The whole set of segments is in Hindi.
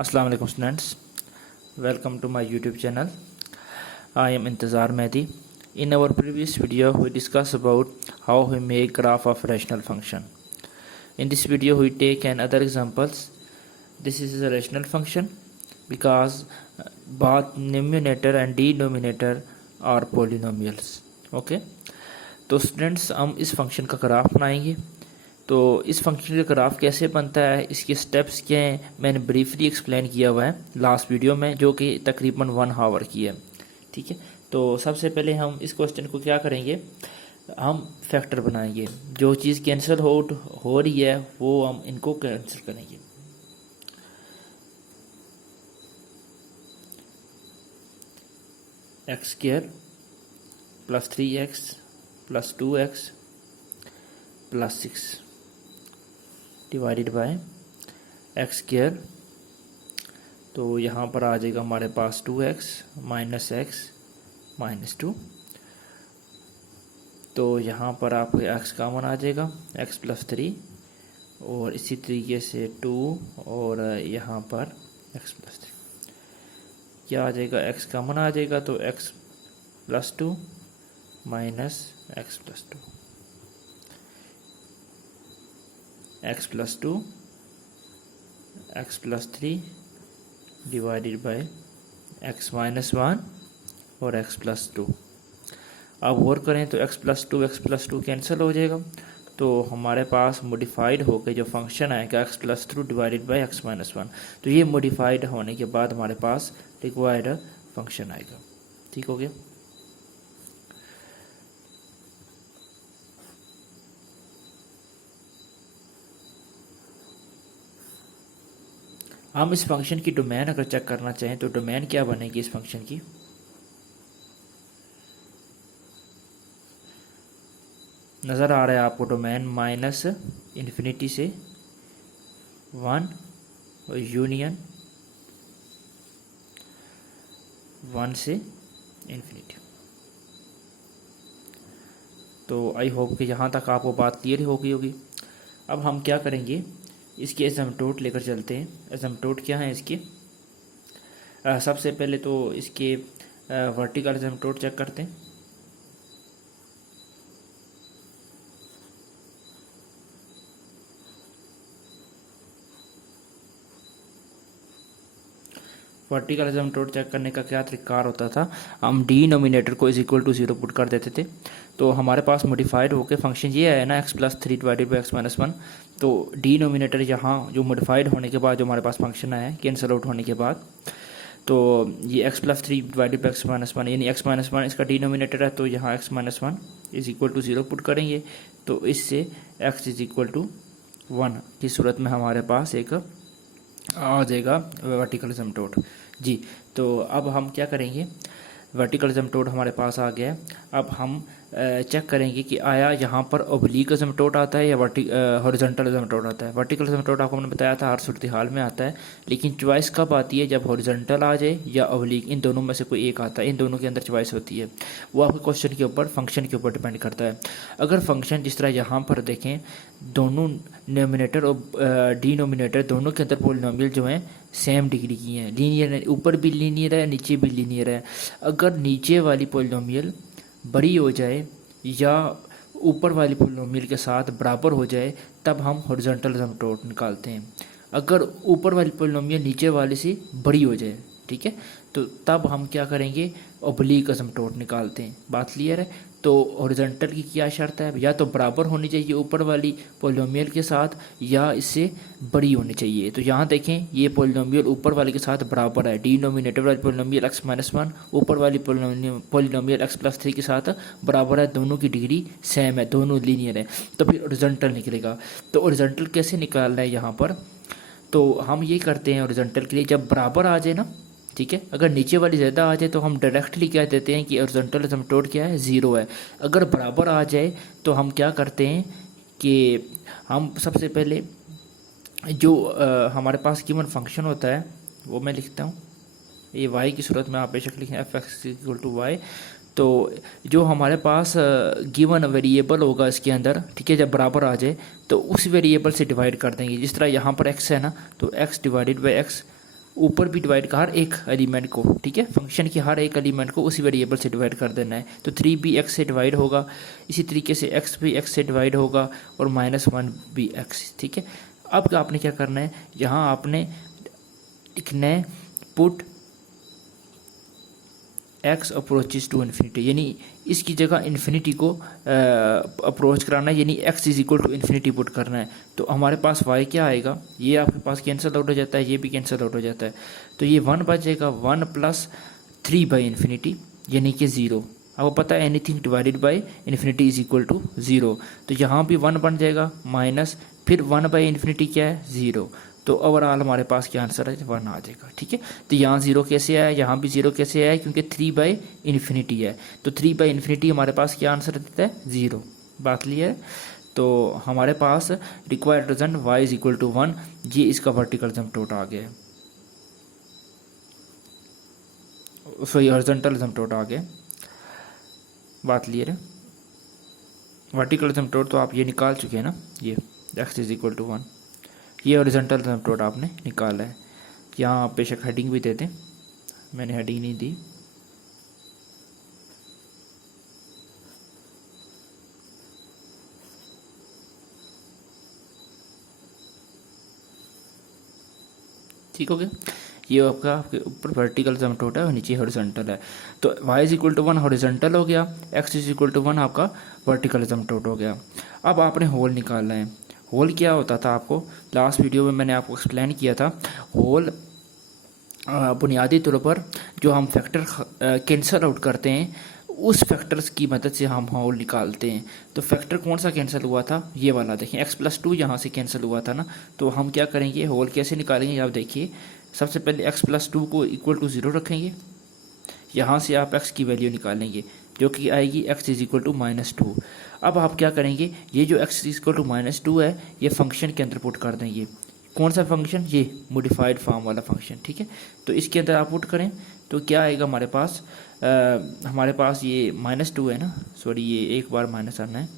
Assalamu alaikum students, welcome to my YouTube channel. I am Intezar Mehdi. In our previous video we discussed about how we make graph of rational function. In this video we take another examples. This is a rational function because both numerator and denominator are polynomials. Okay, तो स्टूडेंट्स हम इस फंक्शन का ग्राफ बनाएंगे। तो इस फंक्शन का ग्राफ कैसे बनता है, इसके स्टेप्स क्या हैं, मैंने ब्रीफली एक्सप्लेन किया हुआ है लास्ट वीडियो में, जो कि तकरीबन 1 आवर की है। ठीक है, तो सबसे पहले हम इस क्वेश्चन को क्या करेंगे, हम फैक्टर बनाएंगे। जो चीज़ कैंसिल हो रही है वो हम इनको कैंसिल करेंगे। X square plus 3x plus 2x plus 6 divided by x square. तो यहाँ पर आ जाएगा हमारे पास 2x माइनस एक्स माइनस 2। तो यहाँ पर आपको x कॉमन आ जाएगा, x प्लस 3, और इसी तरीके से 2 और यहाँ पर x प्लस 3 क्या आ जाएगा, x कॉमन आ जाएगा। तो x plus 2 minus x plus 2, x plus 2 x plus 3 divided by x minus 1 और एक्स प्लस 2। अब और करें तो एक्स प्लस 2 कैंसिल हो जाएगा। तो हमारे पास मॉडिफाइड होकर जो फंक्शन आएगा x plus 2 divided by x minus 1। तो ये मॉडिफाइड होने के बाद हमारे पास रिक्वायर्ड फंक्शन आएगा। ठीक हो गया। हम इस फंक्शन की डोमेन अगर चेक करना चाहें तो डोमेन क्या बनेगी इस फंक्शन की, नज़र आ रहा है आपको डोमेन माइनस इन्फिनिटी से 1 और यूनियन 1 से इन्फिनिटी। तो आई होप कि यहाँ तक आपको बात क्लियर हो गई होगी। अब हम क्या करेंगे, इसकी एजम्पटोट लेकर चलते हैं। एजम्पटोट क्या है इसकी, सबसे पहले तो इसके वर्टिकल एजम्पटोट चेक करते हैं। वर्टिकल एजम्पटोट चेक करने का क्या तरीका होता था, हम डिनोमिनेटर को इज इक्वल टू 0 पुट कर देते थे। तो हमारे पास मॉडिफाइड होकर फंक्शन ये है ना, x plus 3 divided by x minus 1। तो डिनोमिनेटर यहाँ जो मॉडिफाइड होने के बाद जो हमारे पास फंक्शन आया कैंसिल आउट होने के बाद, तो ये x plus 3 divided by x minus 1 यानी x माइनस 1 इसका डिनोमिनेटर है। तो यहाँ x minus 1 is equal to 0 put करेंगे। तो इससे x इज इक्वल टू 1 की सूरत में हमारे पास एक आ जाएगा वर्टिकल एजम्पटोट जी। तो अब हम क्या करेंगे, वर्टिकल एजम्पटोट हमारे पास आ गया है। अब हम चेक करेंगे कि आया यहाँ पर ओब्लीक एजम्पटोट आता है या हॉरिजॉन्टल एजम्पटोट आता है। वर्टिकल एजम्पटोट आपको मैंने बताया था हर सूरत हाल में आता है, लेकिन चॉइस कब आती है, जब हॉरिजॉन्टल आ जाए या ओब्लीक, इन दोनों में से कोई एक आता है। इन दोनों के अंदर चॉइस होती है, वो आपके क्वेश्चन के ऊपर फंक्शन के ऊपर डिपेंड करता है। अगर फंक्शन जिस तरह यहाँ पर देखें, दोनों नोमिनेटर और डिनोमिनेटर दोनों के अंदर पॉलिनोमियल जो हैं सेम डिग्री की हैं, लीनियर है, ऊपर भी लीनियर है नीचे भी लीनियर है। अगर नीचे वाली पॉलिनोमियल बड़ी हो जाए या ऊपर वाली पॉलिनोमियल के साथ बराबर हो जाए तब हम हॉरिजॉन्टल एजम्पटोट निकालते हैं। अगर ऊपर वाली पॉलिनोमियल नीचे वाले से बड़ी हो जाए, ठीक है, तो तब हम क्या करेंगे, ओब्लीक एजम्पटोट निकालते हैं। बात क्लियर है। तो हॉरिजॉन्टल की क्या शर्त है, या तो बराबर होनी चाहिए ऊपर वाली पॉलिनोमियल के साथ या इससे बड़ी होनी चाहिए। तो यहाँ देखें ये पॉलिनोमियल ऊपर वाले के साथ बराबर है, डिनोमिनेटर वाली पॉलिनोमियल x माइनस 1 ऊपर वाली पॉलिनोमियल x प्लस 3 के साथ बराबर है, दोनों की डिग्री सेम है, दोनों लीनियर है। तो फिर हॉरिजॉन्टल निकलेगा। तो हॉरिजॉन्टल कैसे निकालना है यहाँ पर, तो हम ये करते हैं हॉरिजॉन्टल के लिए जब बराबर आ जाए ना, ठीक है, अगर नीचे वाली ज़्यादा आ जाए तो हम डायरेक्टली कह देते हैं कि हॉरिजॉन्टल एजम्पटोट क्या है, 0 है। अगर बराबर आ जाए तो हम क्या करते हैं कि हम सबसे पहले जो हमारे पास गिवन फंक्शन होता है वो मैं लिखता हूँ, ये y की सूरत में आप बेशक लिखें f(x इक्वल टू y). तो जो हमारे पास गिवन वेरिएबल होगा इसके अंदर, ठीक है, जब बराबर आ जाए तो उस वेरिएबल से डिवाइड कर देंगे। जिस तरह यहाँ पर x है ना, तो x डिवाइडेड बाई एक्स ऊपर भी डिवाइड का हर एक एलिमेंट को, ठीक है, फंक्शन के हर एक एलिमेंट को उसी वेरिएबल से डिवाइड कर देना है। तो 3 भी x से डिवाइड होगा, इसी तरीके से x भी x से डिवाइड होगा और -1 भी x, ठीक है। अब आपने क्या करना है, यहाँ आपने लिखना है put x approaches to infinity, यानी इसकी जगह इन्फिनिटी को अप्रोच कराना है, यानी x is equal to infinity put करना है। तो हमारे पास y क्या आएगा, ये आपके पास कैंसिल आउट हो जाता है, ये भी कैंसिल आउट हो जाता है, तो ये 1 बचेगा, 1 + 3 बाई इन्फिनिटी यानी कि 0। आपको पता है anything divided by infinity is equal to 0, तो यहाँ भी 1 बन जाएगा माइनस, फिर 1 बाई इन्फिनिटी क्या है 0, तो ओवरऑल हमारे पास क्या आंसर है 1 आ जाएगा, ठीक है। तो यहाँ 0 कैसे आया, यहाँ भी 0 कैसे आया, क्योंकि 3 बाई इन्फिनिटी है, तो 3 बाई इन्फिनिटी हमारे पास क्या आंसर देता है 0। बात क्लियर है। तो हमारे पास required result y is equal to 1, ये इसका वर्टिकल एसिम्पटोट आ गया है, सॉरी हॉरिजॉन्टल एसिम्पटोट आ गया। बात क्लियर है। वर्टिकल एसिम्पटोट तो आप ये निकाल चुके हैं ना, ये x इज इक्वल टू 1, ये हॉरिजॉन्टल एसिम्पटोट आपने निकाला है। यहाँ आप बेशक हेडिंग भी दे दें, मैंने हेडिंग नहीं दी। ठीक हो गया, ये आपका आपके ऊपर वर्टिकल एसिम्पटोट है और नीचे हॉरिजॉन्टल है। तो y is equal to 1 horizontal हो गया, x इज इक्वल टू 1 आपका वर्टिकल एसिम्पटोट हो गया। अब आपने होल निकालना है। होल क्या होता था, आपको लास्ट वीडियो में मैंने आपको एक्सप्लेन किया था। होल बुनियादी तौर पर जो हम फैक्टर कैंसल आउट करते हैं, उस फैक्टर्स की मदद से हम होल निकालते हैं। तो फैक्टर कौन सा कैंसिल हुआ था, ये वाला देखें, x+2 यहाँ से कैंसिल हुआ था ना, तो हम क्या करेंगे, होल कैसे निकालेंगे आप देखिए। सबसे पहले x+2 को इक्वल टू 0 रखेंगे, यहाँ से आप x की वैल्यू निकालेंगे जो कि आएगी x इज इक्वल टू -2। अब आप क्या करेंगे, ये जो x इज इक्वल टू -2 है, ये फंक्शन के अंदर पुट कर देंगे। कौन सा फंक्शन, ये मॉडिफाइड फॉर्म वाला फंक्शन, ठीक है। तो इसके अंदर आप पुट करें तो क्या आएगा हमारे पास ये -2 है ना, सॉरी ये एक बार माइनस आना है,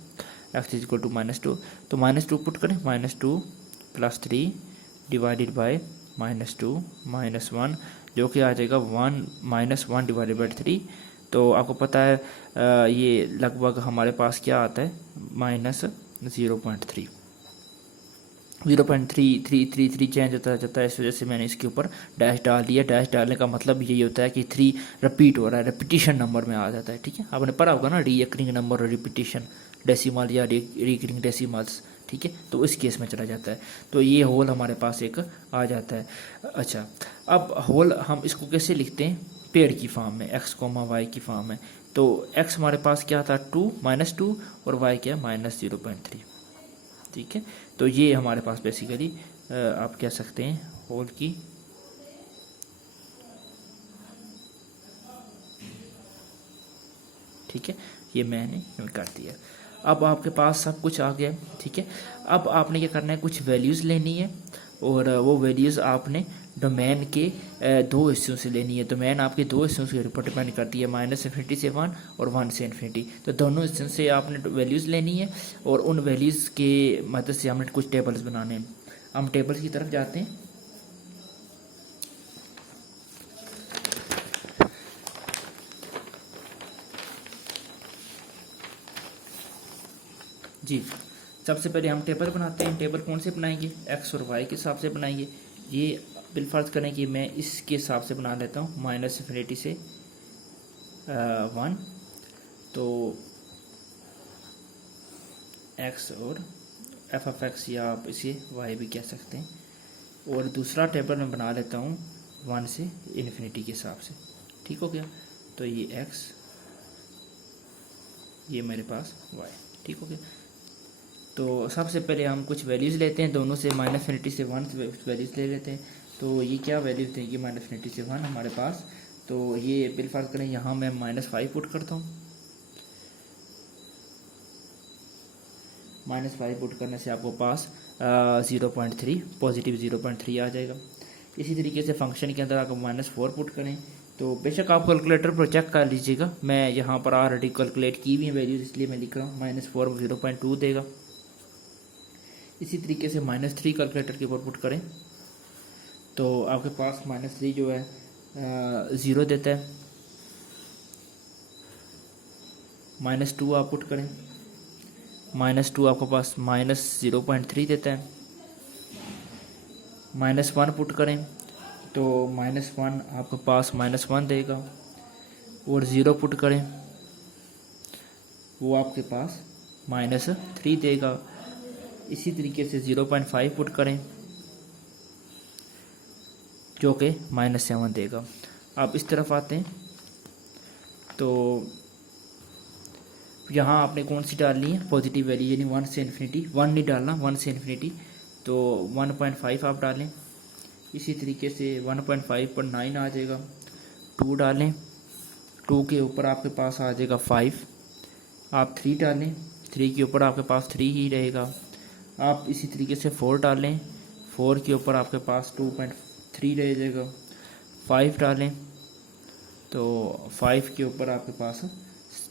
x इज इक्वल टू -2, तो -2 पुट करें, -2 + 3 डिवाइडेड बाय -2 -1 जो कि आ जाएगा 1 डिवाइडेड बाई 3। तो आपको पता है ये लगभग हमारे पास क्या आता है -0.3 0.3333 चेंज होता जाता है। इस वजह से मैंने इसके ऊपर डैश डाल दिया। डैश डालने का मतलब यही होता है कि 3 रिपीट हो रहा है, रिपीटिशन नंबर में आ जाता है, ठीक है। आपने पढ़ा होगा ना रीअकरिंग नंबर और रिपीटिशन डेसिमल या रीअकरिंग डेसिमल्स, ठीक है, तो इस केस में चला जाता है। तो ये होल हमारे पास एक आ जाता है। अच्छा, अब होल हम इसको कैसे लिखते हैं, पेड़ की फॉर्म में, x, y की फॉर्म में। तो x हमारे पास क्या था -2 और y क्या -0.3, ठीक है। तो ये हमारे पास बेसिकली आप कह सकते हैं होल की ठीक है, ये मैंने कर दिया। अब आपके पास सब कुछ आ गया, ठीक है। अब आपने क्या करना है, कुछ वैल्यूज़ लेनी है और वो वैल्यूज़ आपने डोमेन के 2 हिस्सों से लेनी है। डोमेन आपके 2 हिस्सों के ऊपर डिपेंड करती है, -∞ से 1 और 1 से ∞। तो दोनों हिस्सों से आपने वैल्यूज़ लेनी है और उन वैल्यूज़ के मदद से हमने कुछ टेबल्स बनाने हैं। हम टेबल्स की तरफ जाते हैं। जी, सबसे पहले हम टेबल बनाते हैं। टेबल कौन से बनाएंगे, x और y के हिसाब से बनाएंगे। ये बिलफर्ज करें कि मैं इसके हिसाब से बना लेता हूँ, -∞ से 1, तो x और f(x) या आप इसे y भी कह सकते हैं। और दूसरा टेबल मैं बना लेता हूँ 1 से ∞ के हिसाब से, ठीक हो गया। तो ये x, ये मेरे पास y, ठीक हो गया। तो सबसे पहले हम कुछ वैल्यूज़ लेते हैं, दोनों से -∞ से 1 वैल्यूज़ ले लेते हैं। तो ये क्या वैल्यूज़ देंगे, -∞ से 1 हमारे पास। तो ये बिलफर्ज करें, यहाँ मैं -5 पुट करता हूँ। -5 पुट करने से आपको पास 0.3 पॉजिटिव 0.3 आ जाएगा। इसी तरीके से फंक्शन के अंदर आप -4 पुट करें, तो बेशक आप कैलकुलेटर पर चेक कर लीजिएगा। मैं यहाँ पर ऑलरेडी कैलकुलेट की हुई है वैल्यूज़, इसलिए मैं लिख रहा हूँ। -4 0.2 देगा। इसी तरीके से -3 कैलकुलेटर के ऊपर पुट करें तो आपके पास -3 जो है 0 देता है। -2 आप पुट करें, -2 आपके पास -0.3 देता है। -1 पुट करें तो -1 आपके पास -1 देगा, और 0 पुट करें वो आपके पास -3 देगा। इसी तरीके से 0.5 पुट करें जो कि -7 देगा। आप इस तरफ आते हैं तो यहाँ आपने कौन सी डालनी है, पॉजिटिव वैल्यू, यानी 1 से इन्फिनिटी। 1 नहीं डालना, 1 से इन्फिनिटी, तो 1.5 आप डालें। इसी तरीके से 1.5 पर 9 आ जाएगा। 2 डालें, 2 के ऊपर आपके पास आ जाएगा 5। आप 3 डालें, 3 के ऊपर आपके पास 3 ही रहेगा। आप इसी तरीके से 4 डालें, 4 के ऊपर आपके पास 2.3 रह जाएगा। 5 डालें तो 5 के ऊपर आपके पास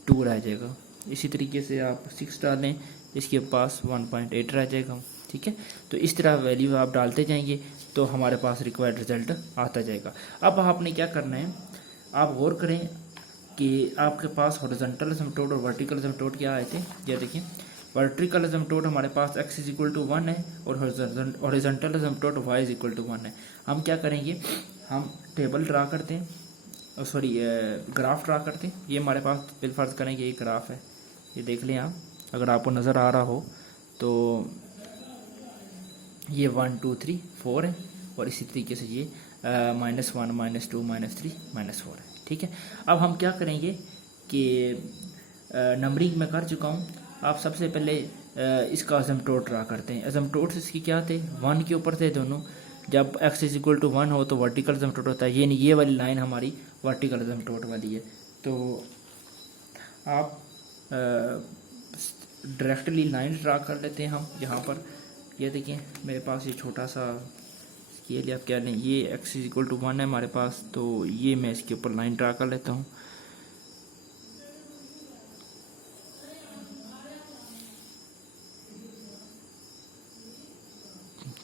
2 रह जाएगा। इसी तरीके से आप 6 डालें, इसके पास 1.8 रह जाएगा। ठीक है, तो इस तरह वैल्यू आप डालते जाएंगे तो हमारे पास रिक्वायर्ड रिजल्ट आता जाएगा। अब आपने क्या करना है, आप गौर करें कि आपके पास हॉरिजॉन्टल एसिम्पटोट और वर्टिकल एसिम्पटोट क्या आए थे। ये देखिए, वर्टिकल एसिम्पटोट हमारे पास x = 1 है और हॉरिजॉन्टल एसिम्पटोट y = 1 है। हम क्या करेंगे, हम टेबल ड्रा करते हैं, सॉरी ग्राफ ड्रा करते हैं। ये हमारे पास बिलफर्ज करेंगे ये ग्राफ है, ये देख लें आप, अगर आपको नज़र आ रहा हो तो ये 1 2 3 4 है, और इसी तरीके से ये -1 -2 -3 -4 है। ठीक है, अब हम क्या करेंगे कि नंबरिंग मैं कर चुका हूँ। आप सबसे पहले इसका एसिम्पटोट ड्रा करते हैं। एसिम्पटोट्स इसकी क्या थे, 1 के ऊपर थे दोनों। जब x = 1 हो तो वर्टिकल एसिम्पटोट होता है, ये नहीं, ये वाली लाइन हमारी वर्टिकल एसिम्पटोट वाली है। तो आप डायरेक्टली लाइन ड्रा कर लेते हैं हम यहाँ पर। ये देखिए मेरे पास ये छोटा सा स्केल, आप क्या लें, ये x = 1 है हमारे पास, तो ये मैं इसके ऊपर लाइन ड्रा कर लेता हूँ।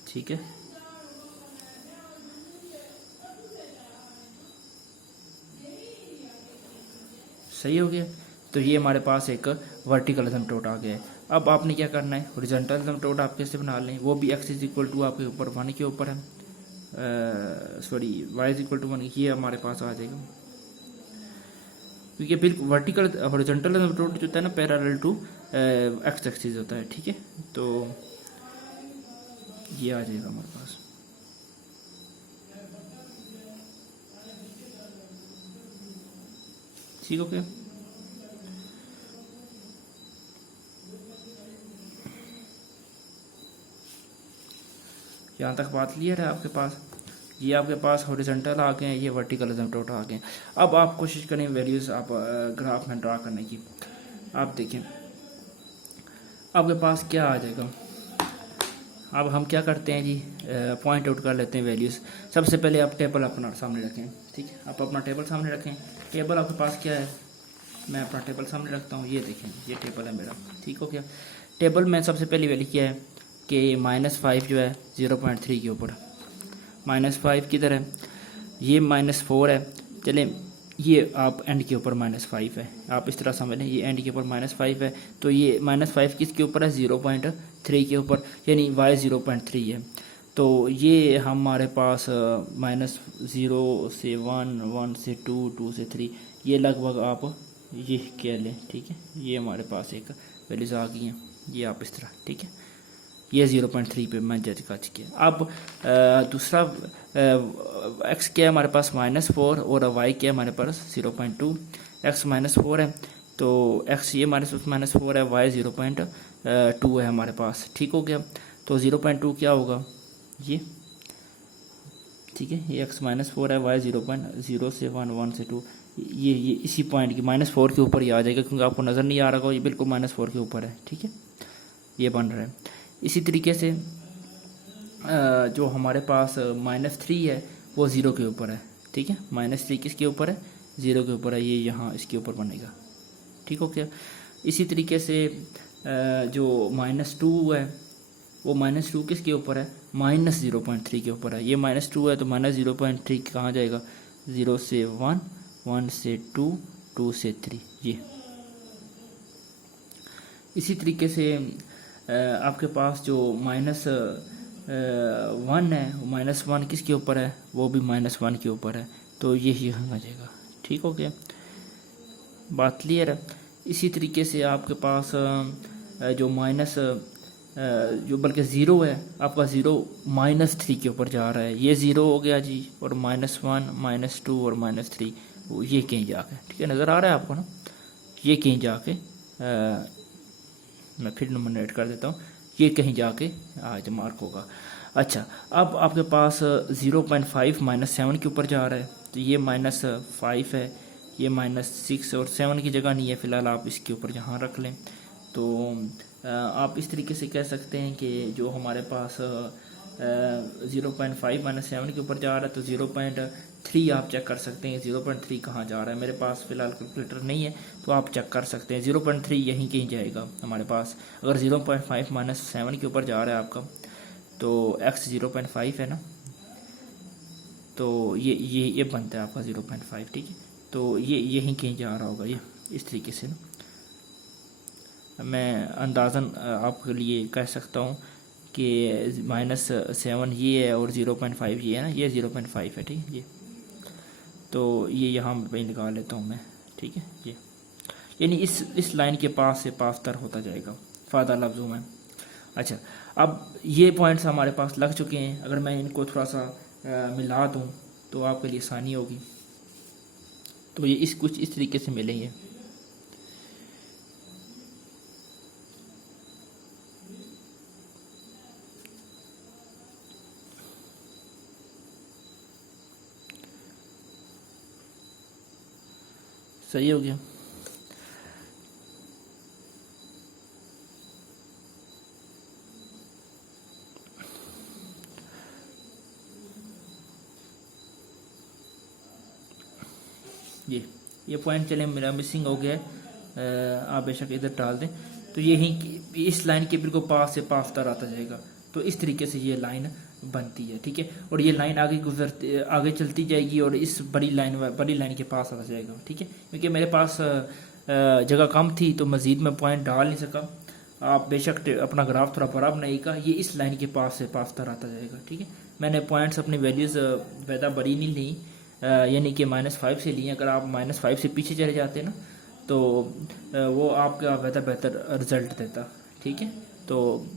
ठीक है, सही हो गया। तो ये हमारे पास एक वर्टिकल एसिम्पटोट आ गया है। अब आपने क्या करना है, हॉरिजॉन्टल एसिम्पटोट आप कैसे बना लें, वो भी x = आपके ऊपर 1 के ऊपर है, सॉरी y = 1, ये हमारे पास आ जाएगा। क्योंकि बिल्कुल वर्टिकल हॉरिजॉन्टल एसिम्पटोट जो होता है ना, पैरेलल टू x एक्सिस होता है। ठीक है, तो ये आ जाएगा हमारे पास। ठीक हो गया। यहाँ तक बात क्लियर है आपके पास। ये आपके पास हॉरिजॉन्टल आ गए हैं, ये वर्टिकल एसिम्पटोट आ गए हैं। अब आप कोशिश करें वैल्यूज़ आप ग्राफ में ड्रा करने की। आप देखें आपके पास क्या आ जाएगा। अब हम क्या करते हैं जी, पॉइंट आउट कर लेते हैं वैल्यूज़। सबसे पहले आप टेबल अपना सामने रखें। ठीक है, आप अपना टेबल सामने रखें। टेबल आपके पास क्या है, मैं अपना टेबल सामने रखता हूँ। ये देखें, ये टेबल है मेरा। ठीक हो गया। टेबल में सबसे पहली वैल्यू क्या है कि -5 जो है 0.3 के ऊपर, -5 किधर है, ये -4 है। चलें, ये आप एंड के ऊपर -5 है, आप इस तरह समझ लें, ये एंड के ऊपर -5 है। तो ये -5 किसके ऊपर है, 0.3 के ऊपर, यानी y 0.3 है। तो ये हमारे पास -0 से 1, 1 से 2, 2 से 3, ये लगभग आप ये कह लें। ठीक है, ये हमारे पास एक वैल्यूज आ गई हैं, ये आप इस तरह। ठीक है, ये 0.3 पे मैं जज कर किया। अब दूसरा x क्या है हमारे पास -4, और y क्या है हमारे पास 0.2। x -4 है तो x ये -4 है, y 0.2 है हमारे पास। ठीक हो गया। तो 0.2 क्या होगा ये, ठीक है, ये x -4 है, y 0.0 से 1, 1 से 2, ये इसी पॉइंट की -4 के ऊपर ही आ जाएगा, क्योंकि आपको नज़र नहीं आ रहा होगा, ये बिल्कुल -4 के ऊपर है। ठीक है, ये बन रहा है। इसी तरीके से जो हमारे पास -3 है वो 0 के ऊपर है। ठीक है, -3 किसके ऊपर है, 0 के ऊपर है, ये यहाँ इसके ऊपर बनेगा। ठीक हो गया। इसी तरीके से जो -2 है वो -2 किसके ऊपर है, -0.3 के ऊपर है। ये -2 है तो -0.3 कहाँ जाएगा, 0 से 1, 1 से 2, 2 से 3। ये इसी तरीके से आपके पास जो -1 है, -1 किसके ऊपर है, वो भी -1 के ऊपर है, तो ये यहाँ आ जाएगा। ठीक हो गया, बात क्लियर है। इसी तरीके से आपके पास जो जो बल्कि ज़ीरो है आपका, ज़ीरो -3 के ऊपर जा रहा है, ये ज़ीरो हो गया जी, और -1, -2 और -3 ये कहीं जाके, ठीक है, नज़र आ रहा है आपको ना, ये कहीं जाके मैं फिर नोमिनेट कर देता हूँ, ये कहीं जाके आज मार्क होगा। अच्छा, अब आपके पास 0.5 -7 के ऊपर जा रहा है, तो ये -5 है, ये -6 और 7 की जगह नहीं है फ़िलहाल, आप इसके ऊपर यहाँ रख लें। तो आप इस तरीके से कह सकते हैं कि जो हमारे पास 0.5 -7 के ऊपर जा रहा है, तो 0.3 आप चेक कर सकते हैं, 0.3 कहाँ जा रहा है। मेरे पास फ़िलहाल कैलकुलेटर नहीं है, तो आप चेक कर सकते हैं 0.3 यहीं कहीं जाएगा हमारे पास। अगर 0.5 -7 के ऊपर जा रहा है आपका, तो x 0.5 है ना, तो ये बनता है आपका 0.5, ठीक है। तो ये यहीं कहीं जा रहा होगा, ये इस तरीके से ना, मैं अंदाज़न आपके लिए कह सकता हूँ कि -7 ये है और 0.5 ये है ना, ये 0.5 है, ठीक है। ये तो ये यहाँ पे निकाल लेता हूँ मैं, ठीक है। ये यानी इस लाइन के पास से पास तर होता जाएगा फ़ायदा लफ्ज़ों में। अच्छा, अब ये पॉइंट्स हमारे पास लग चुके हैं, अगर मैं इनको थोड़ा सा मिला दूँ तो आपके लिए आसानी होगी। तो ये कुछ इस तरीके से मिलेंगे। सही हो गया। ये पॉइंट चले मेरा मिसिंग हो गया, आप बेशक इधर डाल दें। तो यही इस लाइन के बिल्कुल पास से पास तर आता जाएगा, तो इस तरीके से ये लाइन बनती है, ठीक है। और ये लाइन आगे चलती जाएगी और इस बड़ी लाइन के पास आता जाएगा, ठीक है। क्योंकि मेरे पास जगह कम थी तो मज़ीद मैं पॉइंट डाल नहीं सका। आप बेशक अपना ग्राफ थोड़ा बड़ा बनाइएगा, ये इस लाइन के पास से पास तर आता जाएगा, ठीक है। मैंने पॉइंट्स अपनी वैल्यूज़ ज़्यादा बड़ी नहीं ली, यानी कि -5 से लिए। अगर आप -5 से पीछे चले जाते ना, तो वो आपका बेहतर रिज़ल्ट देता, ठीक है। तो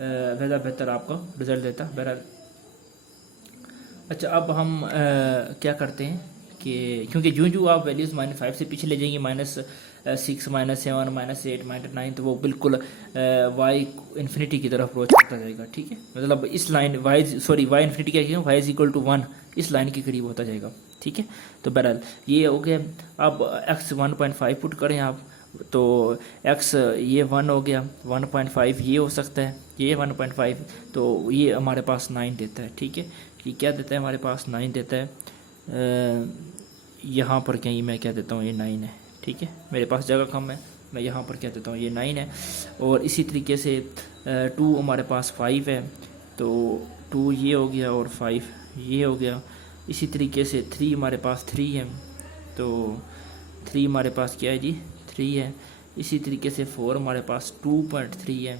बेहतर आपका रिज़ल्ट देता बहरहाल। अच्छा, अब हम क्या करते हैं कि क्योंकि जो आप वैल्यूज़ -5 से पीछे ले जाएंगे, -6, -7, -8, -9, तो वो बिल्कुल y इन्फिनिटी की तरफ अप्रोच करता जाएगा, ठीक है। मतलब इस लाइन y इन्फिनिटी क्या है, y = 1 इस लाइन के करीब होता जाएगा, ठीक है। तो बहरहाल ये हो गया। अब x 1.5 पुट करें आप, तो x ये 1 हो गया, 1.5 ये हो सकता है, ये 1.5, तो ये हमारे पास 9 देता है, ठीक है। ये क्या देता है हमारे पास, 9 देता है। यहाँ पर कहीं मैं क्या देता हूँ, ये 9 है, ठीक है। मेरे पास जगह कम है, मैं यहाँ पर क्या देता हूँ, ये 9 है। और इसी तरीके से 2 हमारे पास 5 है, तो 2 ये हो गया और 5 ये हो गया। इसी तरीके से 3 हमारे पास 3 है, तो 3 हमारे पास क्या है जी, 3 है। इसी तरीके से 4 हमारे पास 2.3 है,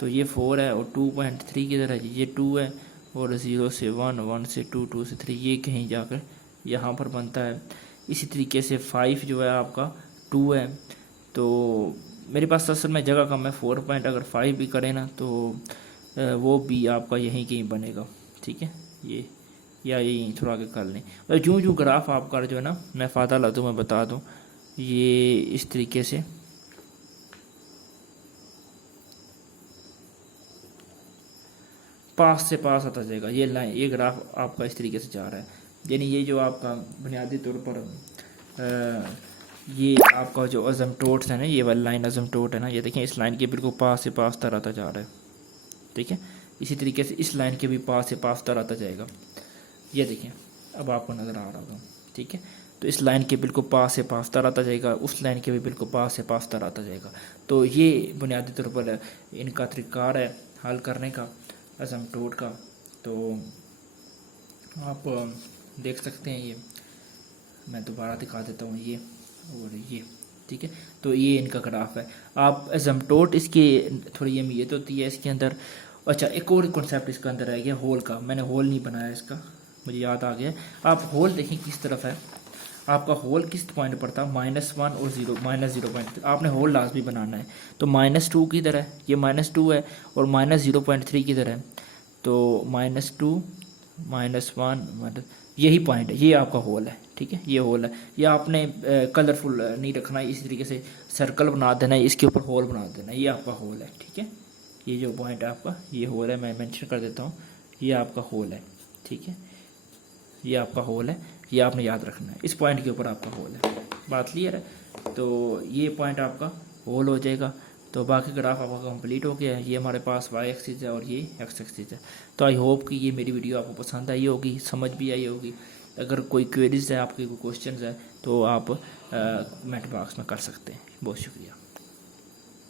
तो ये 4 है, और 2.3 किधर है जी, ये 2 है। और 0 से 1, 1 से 2, 2 से 3 ये कहीं जाकर यहाँ पर बनता है। इसी तरीके से 5 जो है आपका 2 है, तो मेरे पास असल में जगह कम है, 4 पॉइंट अगर 5 भी करें ना, तो वो भी आपका यहीं कहीं बनेगा, ठीक है। ये या यहीं थोड़ा आगे कर लें, और जो ग्राफ आपका जो है ना, मैं फ़ायदा ला दूँ, मैं बता दूँ, ये इस तरीके से पास से पास आता जाएगा। ये लाइन, ये ग्राफ आपका इस तरीके से जा रहा है, यानी ये जो आपका बुनियादी तौर पर ये आपका जो अजमटोट है ना, ये वाली लाइन अजमटोट है ना, ये देखें इस लाइन के बिल्कुल पास से पास तर आता जा रहा है, ठीक है। इसी तरीके से इस लाइन के भी पास से पास तर आता जाएगा, ये देखें अब आपको नज़र आ रहा होगा, ठीक है। तो इस लाइन के बिल्कुल पास से पास तर आता जाएगा, उस लाइन के भी बिल्कुल पास से पास तर आता जाएगा। तो ये बुनियादी तौर पर इनका तरीक़ार है हल करने का एसिम्पटोट का, तो आप देख सकते हैं। ये मैं दोबारा दिखा देता हूँ, ये और ये, ठीक है। तो ये इनका ग्राफ है। आप एसिम्पटोट इसकी थोड़ी अहमियत होती है इसके अंदर। अच्छा, एक और कॉन्सेप्ट इसका अंदर है, गया होल का। मैंने होल नहीं बनाया इसका, मुझे याद आ गया। आप होल देखें किस तरफ है, आपका होल किस पॉइंट पर था, -1 और 0, -0.3। आपने होल लाजमी बनाना है। तो -2 किधर है, ये -2 है, और -0.3 किधर है, तो -2 -1 यही पॉइंट है, ये आपका होल है, ठीक है। ये होल है। ये आपने कलरफुल नहीं रखना है, इसी तरीके से सर्कल बना देना है, इसके ऊपर होल बना देना है, ये आपका होल है, ठीक है। ये जो पॉइंट है आपका, ये होल है, मैं मेंशन कर देता हूँ, ये आपका होल है, ठीक है। ये आपका होल है, ये आपने याद रखना है, इस पॉइंट के ऊपर आपका होल है। बात क्लियर है। तो ये पॉइंट आपका होल हो जाएगा। तो बाकी ग्राफ आपका कंप्लीट हो गया है। ये हमारे पास वाई एक्सिस है और ये एक्स एक्सिस है। तो आई होप कि ये मेरी वीडियो आपको पसंद आई होगी, समझ भी आई होगी। अगर कोई क्वेरीज है, आपके कोई क्वेश्चन है, तो आप कमेंट बॉक्स में कर सकते हैं। बहुत शुक्रिया।